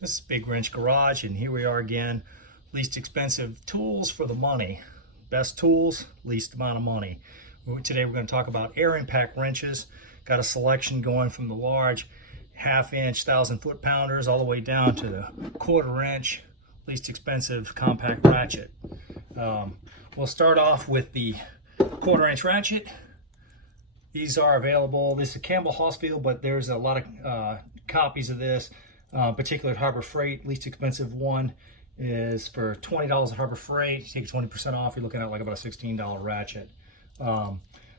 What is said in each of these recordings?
This is Big Wrench Garage, and here we are again. Least expensive tools for the money. Best tools, least amount of money. Today we're going to talk about air impact wrenches. Got a selection going from the large 1/2-inch 1,000 foot-pounders all the way down to the 1/4-inch least expensive compact ratchet. We'll start off with the 1/4-inch ratchet. These are available. This is a Cambell Hausfeld, but there's a lot of copies of this. Particular at Harbor Freight, least expensive one is for $20 at Harbor Freight. You take 20% off, you're looking at like about a $16 ratchet.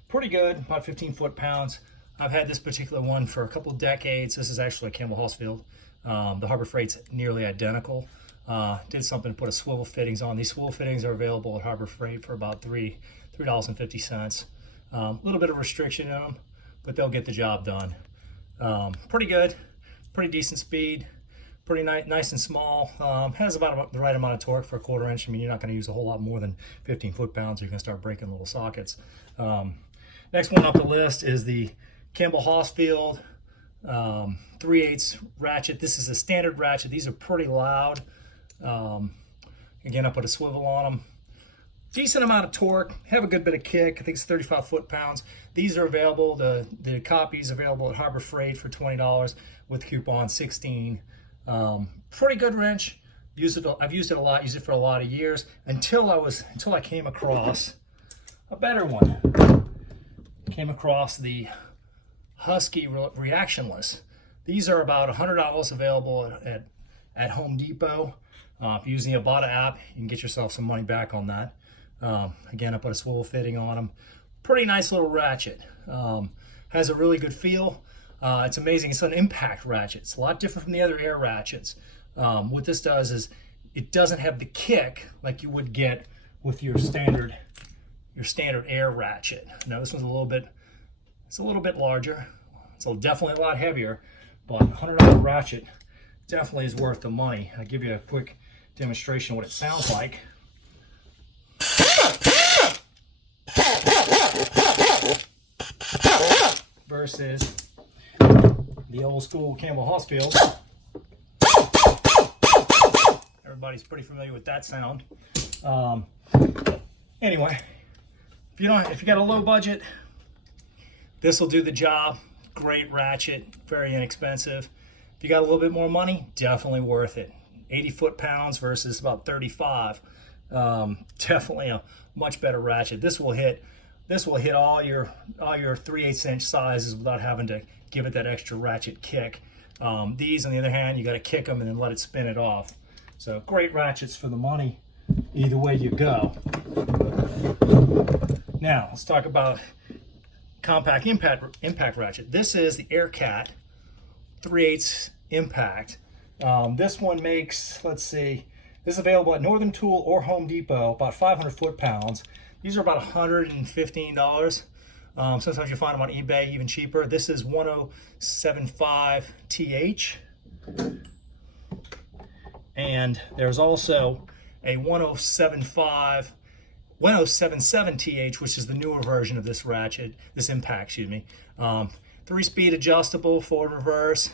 Pretty good, about 15 foot-pounds. I've had this particular one for a couple of decades. This is actually a Cambell Hausfeld. The Harbor Freight's nearly identical. Did something to put a swivel fittings on. These swivel fittings are available at Harbor Freight for about $3.50. A little bit of restriction in them, but they'll get the job done. Pretty good. Pretty decent speed, pretty nice and small. Has about the right amount of torque for a 1/4-inch. I mean, you're not going to use a whole lot more than 15 foot-pounds. You're going to start breaking little sockets. Next one up the list is the Cambell Hausfeld 3/8 ratchet. This is a standard ratchet. These are pretty loud. Again, I put a swivel on them. Decent amount of torque, have a good bit of kick. I think it's 35 foot-pounds. These are available, the copies available at Harbor Freight for $20 with coupon 16. Pretty good wrench. I've used it a lot, used it for a lot of years until I came across a better one. Came across the Husky Reactionless. These are about $100 available at Home Depot. If you're using the Ibotta app, you can get yourself some money back on that. Again, I put a swivel fitting on them. Pretty nice little ratchet. Has a really good feel. It's amazing. It's an impact ratchet. It's a lot different from the other air ratchets. What this does is it doesn't have the kick like you would get with your standard air ratchet. Now this one's a little bit larger. It's definitely a lot heavier, but $100 ratchet definitely is worth the money. I'll give you a quick demonstration of what it sounds like. Versus the old school Cambell Hausfeld. Everybody's pretty familiar with that sound. Anyway, if you got a low budget, this will do the job. Great ratchet, very inexpensive. If you got a little bit more money, definitely worth it. 80 foot-pounds versus about 35. Definitely a much better ratchet. This will hit all your 3/8 inch sizes without having to give it that extra ratchet kick. These, on the other hand, you got to kick them and then let it spin it off. So great ratchets for the money, either way you go. Now let's talk about compact impact ratchet. This is the AirCat 3/8 impact. This one makes, let's see, this is available at Northern Tool or Home Depot, about 500 foot-pounds. These are about $115. Sometimes you find them on eBay even cheaper. This is 1075 TH. And there's also a 1077 TH, which is the newer version of this ratchet, this impact, excuse me. 3-speed adjustable, forward, reverse.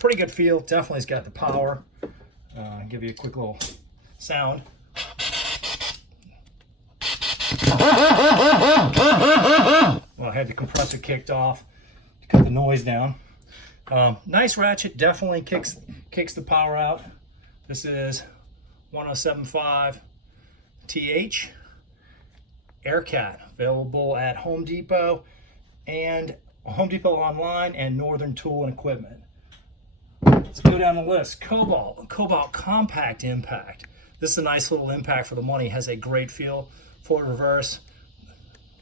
Pretty good feel, definitely has got the power. Give you a quick little sound. Well, I had the compressor kicked off to cut the noise down. Nice ratchet, definitely kicks the power out. This is 1075 TH AirCat, available at Home Depot and Home Depot online and Northern Tool and Equipment. Let's go down the list. Kobalt compact impact. This is a nice little impact for the money. Has a great feel. Forward, reverse,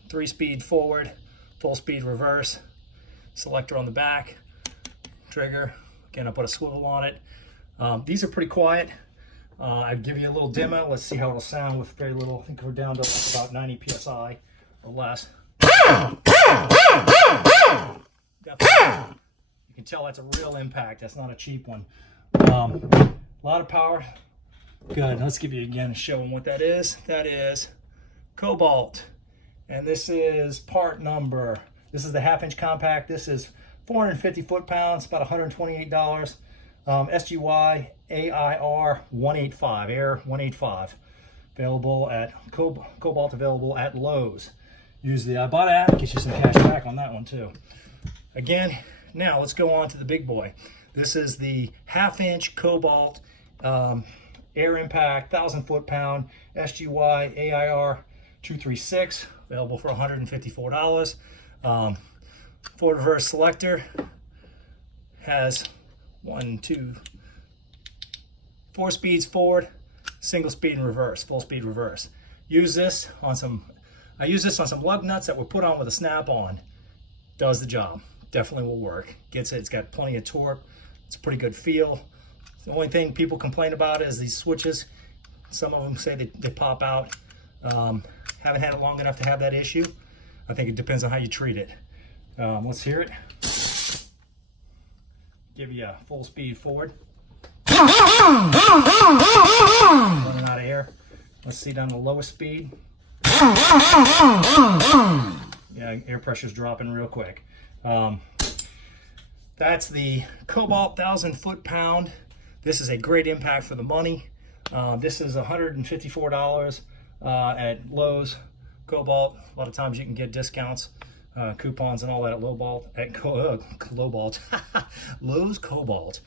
3-speed forward, full speed reverse, selector on the back, trigger. Again, I put a swivel on it. These are pretty quiet. I'll give you a little demo. Let's see how it'll sound with very little. I think we're down to like about 90 PSI or less. Definitely. You can tell that's a real impact. That's not a cheap one. A lot of power. Good. Let's give you again a show on what that is. That is Kobalt. And this is part number. This is the 1/2-inch compact. This is 450 foot-pounds, about $128. SGY AIR 185, Air 185. Available at Kobalt, available at Lowe's. Use the Ibotta app, get you some cash back on that one too. Again, now let's go on to the big boy. This is the 1/2 inch Kobalt Air Impact 1,000 foot-pound SGY AIR 236, available for $154. Forward reverse selector has 4 speeds forward, single speed in reverse, full speed reverse. Use this on some, I use this on some lug nuts that were put on with a snap-on. Does the job. Definitely will work. Gets it. It's got plenty of torque. It's a pretty good feel. The only thing people complain about is these switches. Some of them say they pop out. Haven't had it long enough to have that issue. I think it depends on how you treat it. Let's hear it. Give you a full speed forward. Running out of air. Let's see down the lowest speed. Yeah, air pressure's dropping real quick. That's the Kobalt 1,000 foot-pound. This is a great impact for the money. This is $154 at Lowe's. Kobalt. A lot of times you can get discounts, coupons, and all that at Lowbalt. At Kobalt. Lowe's Kobalt.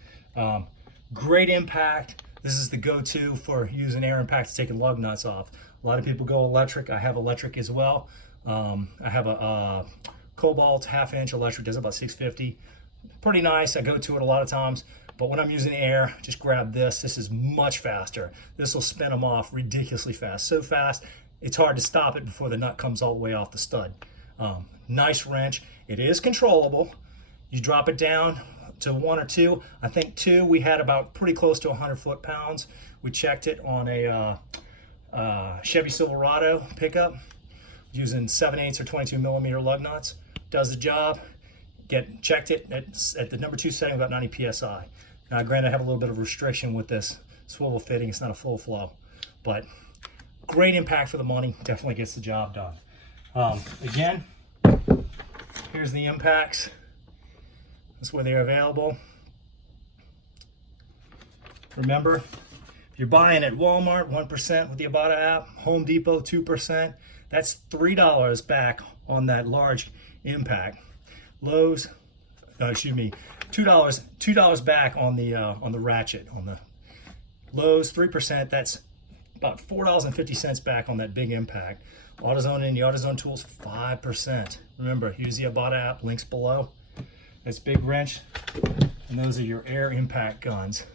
Great impact. This is the go-to for using air impact to taking lug nuts off. A lot of people go electric. I have electric as well. I have a Kobalt 1/2 inch electric. Does about 650. Pretty nice. I go to it a lot of times. But when I'm using air, just grab this. This is much faster. This will spin them off ridiculously fast. So fast, it's hard to stop it before the nut comes all the way off the stud. Nice wrench. It is controllable. You drop it down to 1 or 2. I think 2, we had about pretty close to 100 foot-pounds. We checked it on a Chevy Silverado pickup using 7/8 or 22 millimeter lug nuts. Does the job. Checked it at the number 2 setting, about 90 PSI. Now, granted, I have a little bit of restriction with this swivel fitting. It's not a full flow, but great impact for the money. Definitely gets the job done. Again, here's the impacts. That's where they're available. Remember, if you're buying at Walmart, 1% with the Ibotta app, Home Depot, 2%. That's $3 back on that large impact. Lowe's, $2 back on the Ratchet. On the Lowe's, 3%. That's about $4.50 back on that big impact. AutoZone and the AutoZone tools, 5%. Remember, use the Ibotta app. Links below. That's big wrench, and those are your air impact guns.